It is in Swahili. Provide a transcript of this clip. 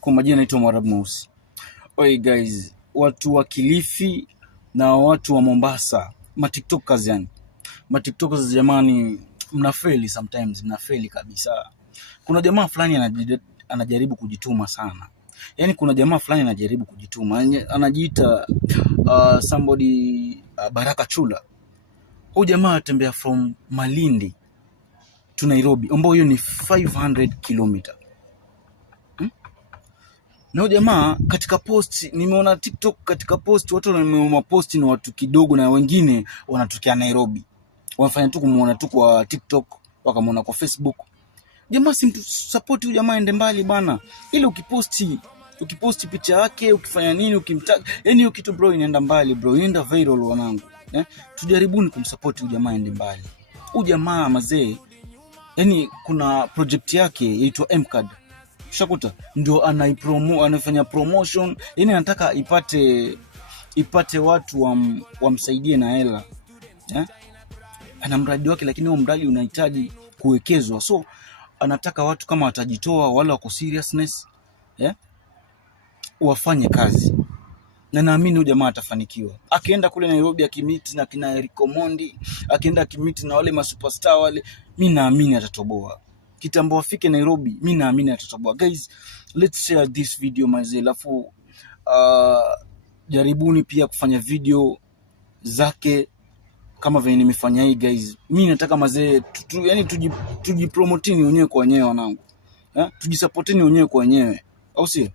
Kwa majina naitwa Mwarabu Mweusi. Oi guys, watu wa Kilifi na watu wa Mombasa, matiktokers yani. Matiktokers jamani, mnafeli sometimes, mnafeli kabisa. Kuna jamaa fulani anajaribu kujituma sana. Yaani kuna jamaa fulani anajaribu kujituma. Anajiita somebody Baraka Chula. Huyu jamaa atembea from Malindi to Nairobi, ambao hiyo ni 500 km. Na jamaa katika post nimeona TikTok, katika post watu wanameona post ni watu kidogo na wengine wanatokea Nairobi. Wanafanya tu kumuona tu kwa TikTok, wakamuona kwa Facebook. Jamaa simtu support huyu jamaa ende mbali bana. Ile ukiposti picha yake, ukifanya nini, ukimtag, yani hiyo kitu bro inaenda mbali bro, inaenda viral wanangu. Tujaribuni kumsupport huyu jamaa ende mbali. Huyu jamaa mazee, yani kuna project yake inaitwa M-Card. Shakuta ndio anafanya promotion, yani anataka ipate watu wamsaidie na hela. Ana mradi wake, lakini huo mradi unahitaji kuwekezwa, so anataka watu kama watajitoa, wala wako seriousness wafanye kazi, na naamini huyu jamaa atafanikiwa. Akienda kule Nairobi akimiti na kina Eric Omondi, akienda akimiti na wale masuperstar wale, mimi naamini atatoboa. Kitambo afike Nairobi, mimi naamini atatoboa. Guys, let's share this video mazee, alafu jaribuni pia kufanya video zake kama vile nimefanya hii guys. Mimi nataka mazee yani tujipromotini wenyewe kwa wenyewe wanangu. Tujisupportini wenyewe kwa wenyewe. Au si?